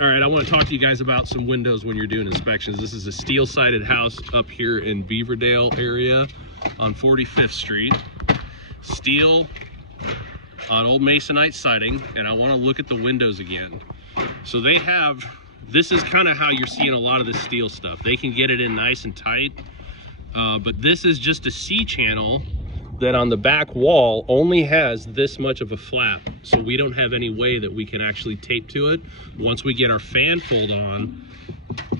All right, I want to talk to you guys about some windows when you're doing inspections. This is a steel-sided house up here in Beaverdale area on 45th Street. Steel on old masonite siding, and I want to look at the windows again. So they have, this is kind of how you're seeing a lot of this steel stuff. They can get it in nice and tight, but this is just a C-channel that on the back wall only has this much of a flap, so we don't have any way that we can actually tape to it once we get our fan fold on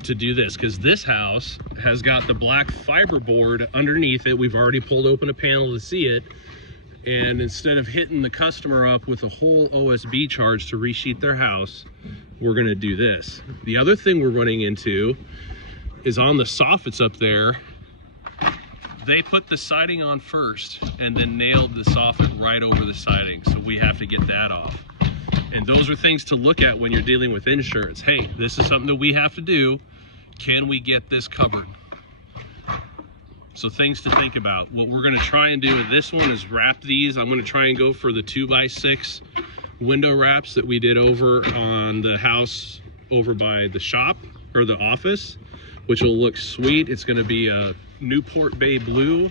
to do this, because this house has got the black fiberboard underneath it. We've already pulled open a panel to see it, and instead of hitting the customer up with a whole OSB charge to resheet their house, we're gonna do this. The other thing we're running into is on the soffits up there, they put the siding on first and then nailed the soffit right over the siding. So we have to get that off. And those are things to look at when you're dealing with insurance. Hey, this is something that we have to do. Can we get this covered? So things to think about. What we're gonna try and do with this one is wrap these. I'm gonna try and go for the 2x6 window wraps that we did over on the house over by the shop or the office, which will look sweet. It's gonna be a Newport Bay blue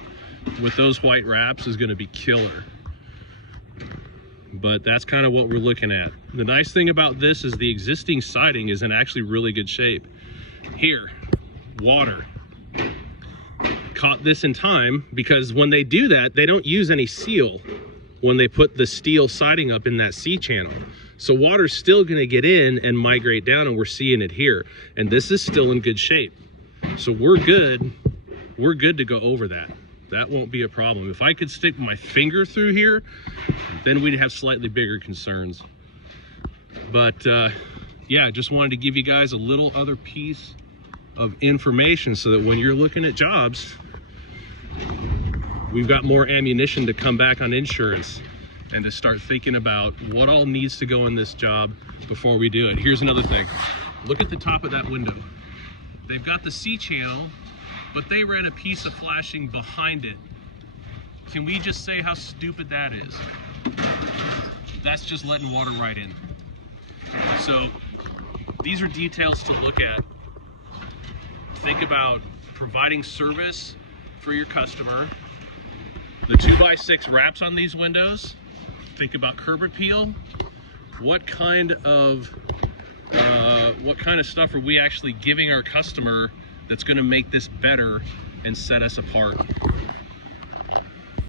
with those white wraps is going to be killer. But that's kind of what we're looking at. The nice thing about this is the existing siding is in actually really good shape. Here, water caught this in time, because when they do that, they don't use any seal when they put the steel siding up in that C-channel. So water's still going to get in and migrate down, and we're seeing it here. And this is still in good shape. So we're good. We're good to go over that. That won't be a problem. If I could stick my finger through here, then we'd have slightly bigger concerns. But yeah, just wanted to give you guys a little other piece of information so that when you're looking at jobs, we've got more ammunition to come back on insurance and to start thinking about what all needs to go in this job before we do it. Here's another thing. Look at the top of that window. They've got the C-channel, but they ran a piece of flashing behind it. Can we just say how stupid that is? That's just letting water right in. So these are details to look at. Think about providing service for your customer. The 2x6 wraps on these windows. Think about curb appeal. What kind of stuff are we actually giving our customer that's going to make this better and set us apart?